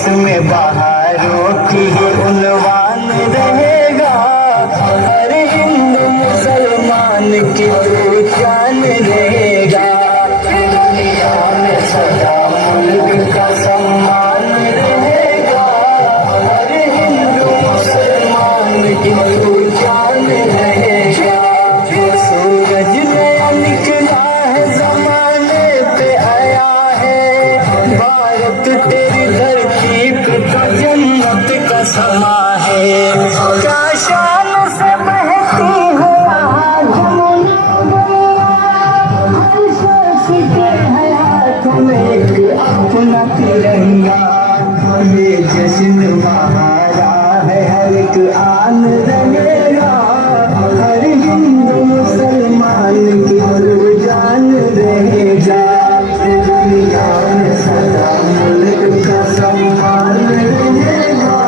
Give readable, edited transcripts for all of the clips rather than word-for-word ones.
इसमें बहारों की उन्वान रहेगा। हर हिंदू मुसलमान की पहचान रहेगा। दुनिया में सदा मुल्क का सम्मान रहेगा। हर हिंदू मुसलमान की पहचान रहेगा। सूरज नया निकला है, जमाने पे आया है। भारत तेरी धरती पे तो जन्नत का समा है। क्या शान से बहती है यहाँ जमुना, हर शख्स के हयात में एक अपना तिरंगा। ये जश्न बहारा है, हर एक आन रहेगा। हर हिंदू मुसलमान की जान रहेगा। दुनिया में सदा मुल्क का सम्मान रहेगा।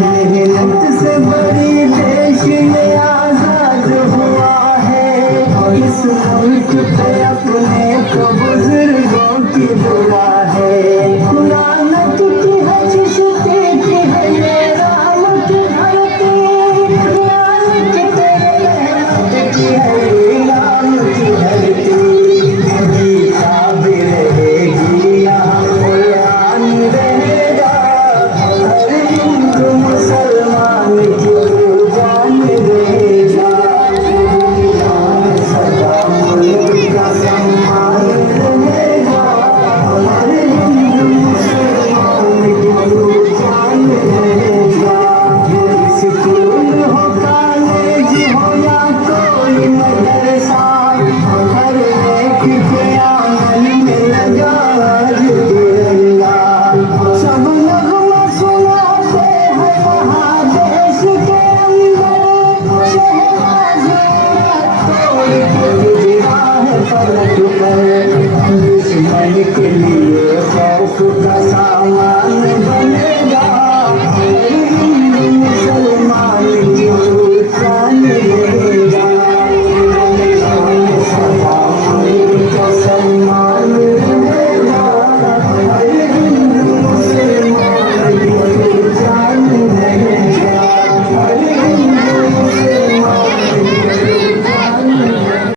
मेहनत से बड़ी देश ये आजाद हुआ है। इस मुल्क पे अपने को बुजुर्गों की दुआ है। नानक की हज छुट्टी की है ये राम की धरती। नानक तेरे मेहनत की है ये राम की धरती। गीता भी रहेगी यहाँ, कुरान रहेगा। हर हिंदू मुसलमान की जान रहेगा। दुनिया में सदा मुल्क का सम्मान रहेगा। हर हिंदू मुसलमान की जान रहेगा। स्कूल हो, कॉलेज हो या कोई मदरसा, हर एक के आंगन में लगा आज तिरंगा। सब नगमा सुनाते हैं वहाँ देश के अंदर। शहनाज तोड़ के गिरा है पलट पर। दुश्मन के लिए खौफ का सामान बनेगा।